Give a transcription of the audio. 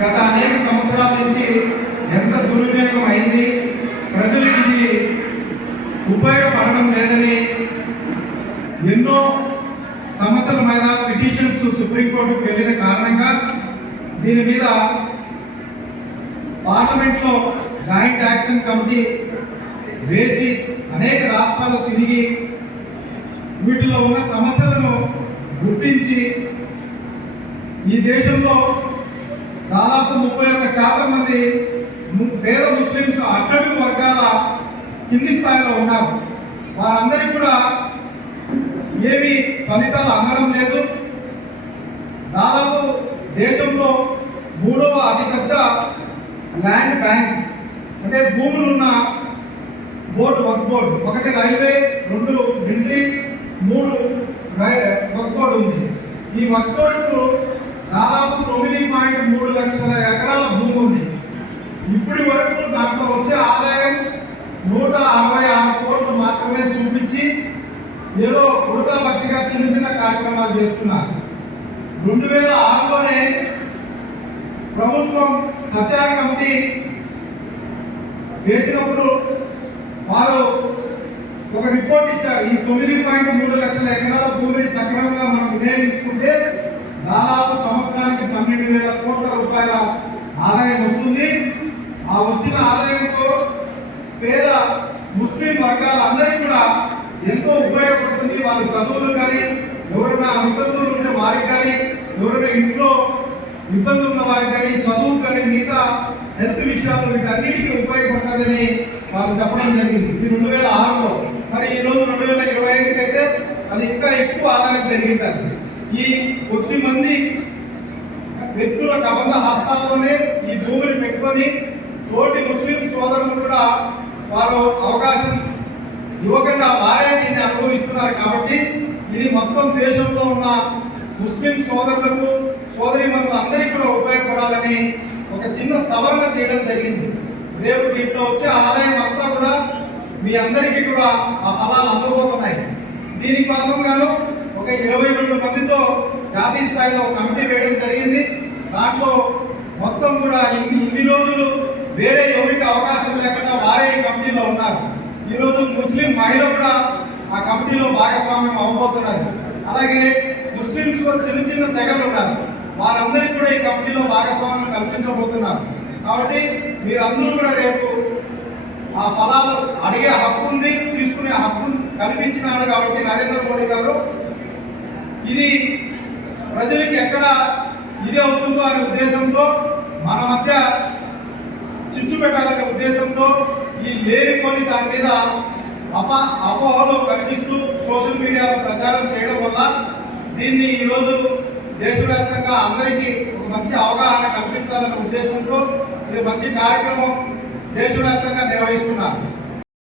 గత అనేక సంవత్సరాల నుంచి ఎంత దుర్వినియోగం అయింది, ప్రజలకి ఉపయోగపడడం లేదని ఎన్నో సమస్యల మీద పిటిషన్స్ సుప్రీంకోర్టుకు వెళ్ళిన కారణంగా దీని మీద పార్లమెంట్లో జాయింట్ యాక్షన్ కమిటీ వేసి అనేక రాష్ట్రాలు తిరిగి వీటిలో ఉన్న సమస్యలను గుర్తించి ఈ దేశంలో దాదాపు 31% మంది పేద ముస్లింస్ అట్టడుగు వర్గాల కింది స్థాయిలో ఉన్నారు. వారందరికీ కూడా ఏమి ఫలితాలు అందడం లేదు. దాదాపు దేశంలో 3వ అతిపెద్ద ల్యాండ్ బ్యాంక్ అంటే భూములున్న బోర్డు, వక్ఫ్ బోర్డు, 1 రైల్వే, 2 మిలిటరీ, 3 వక్ఫ్ బోర్డు ఉంది. ఈ వక్ఫ్ బోర్డుకు దాదాపు 9.3 లక్షల ఎకరాల భూమి ఉంది. ఇప్పటి వరకు దాంట్లో వచ్చే ఆదాయం 166 కోట్లు మాత్రమే చూపించి ఏదో వృధా భక్తిగా చిన్న చిన్న కార్యక్రమాలు చేస్తున్నారు. 2006లోనే ప్రభుత్వం సత్యార కమిటీ వేసినప్పుడు వారు ఒక రిపోర్ట్ ఇచ్చారు. ఈ 9.3 లక్షల ఎకరాల భూమిని సక్రమంగా మనం వినియోగించుకుంటే దాదాపు సంవత్సరానికి 12,000 కోట్ల రూపాయల ఆదాయం వస్తుంది. ఆ వచ్చిన ఆదాయంతో పేద ముస్లిం వర్గాలందరికీ కూడా ఎంతో ఉపయోగపడుతుంది. వాళ్ళ చదువులు కానీ, ఎవరైనా ఇబ్బందులు ఉంటే వారికి కానీ, ఎవరైనా ఇంట్లో ఇబ్బందులు ఉన్న వారికి కానీ, చదువు కానీ, మిగతా హెల్త్ విషయాలు వీటన్నిటికీ ఉపయోగపడుతుందని వాళ్ళు చెప్పడం జరిగింది. ఇది 2006లో. మరి ఈరోజు 2025 అయితే అది ఇంకా ఎక్కువ ఆదాయం పెరిగింటారు. ఈ కొద్ది మంది వ్యక్తుల కబంధ హస్తాల్లోనే ఈ భూమిని పెట్టుకొని తోటి ముస్లిం సోదరులు కూడా వారు అవకాశం ఇవ్వకుండా వారే దీన్ని అనుభవిస్తున్నారు. కాబట్టి ఇది మొత్తం దేశంలో ఉన్న ముస్లిం సోదరులకు, సోదరీమణులు అందరికీ కూడా ఉపయోగపడాలని ఒక చిన్న సవరణ చేయడం జరిగింది. రేపు దీంట్లో వచ్చే ఆదాయం అంతా కూడా మీ అందరికీ కూడా ఆ ఫలాలు అందబోతున్నాయి. దీనికోసం గాను ఒక 22 మందితో జాతీయ స్థాయిలో కమిటీ వేయడం జరిగింది. దాంట్లో మొత్తం కూడా ఇన్ని రోజులు వేరే ఎవరికి అవకాశం లేకుండా వారే ఈ కమిటీలో ఉన్నారు. ఈరోజు ముస్లిం మహిళ కూడా ఆ కమిటీలో భాగస్వామ్యం అవ్వబోతున్నారు. అలాగే ముస్లింస్ చిన్న చిన్న తెగలు ఉన్నారు, వారందరికీ కూడా ఈ కమిటీలో భాగస్వామ్యం కల్పించబోతున్నారు. కాబట్టి మీరందరూ కూడా రేపు ఆ ఫలాలు అడిగే హక్కు ఉంది, తీసుకునే హక్కు కల్పించినాడు. కాబట్టి నరేంద్ర మోడీ గారు ఇది ప్రజలకి ఎక్కడ ఇది అవుతుందో అనే ఉద్దేశంతో, మన మధ్య చిచ్చు పెట్టాలనే ఉద్దేశంతో ఈ లేనిపోని దాని మీద అపోహలు కల్పిస్తూ సోషల్ మీడియాలో ప్రచారం చేయడం వల్ల దీన్ని ఈరోజు దేశవ్యాప్తంగా అందరికీ ఒక మంచి అవగాహన కల్పించాలనే ఉద్దేశంతో ఇది మంచి కార్యక్రమం దేశవ్యాప్తంగా నిర్వహిస్తున్నారు.